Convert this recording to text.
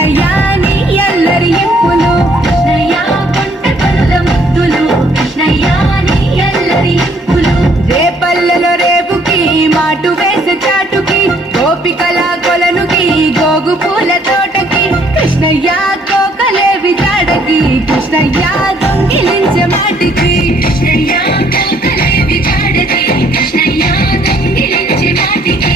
కృష్ణయ్య నీ ఎల్లరి ఇంపులు కృష్ణయ్య కొంట కనుల ముద్దులు కృష్ణయ్య నీ ఎల్లరి ఇంపులు రేపల్లెలో రేపుకి మాటు వేసే చాటుకి గోపికల కొలనుకి గోగు పూల తోటకి కృష్ణయ్య కోకలేవి తాడకి కృష్ణయ్య దొంగిలించే మాటికి కృష్ణయ్య కోకలేవి తాడకి కృష్ణయ్య దొంగిలించే మాటికి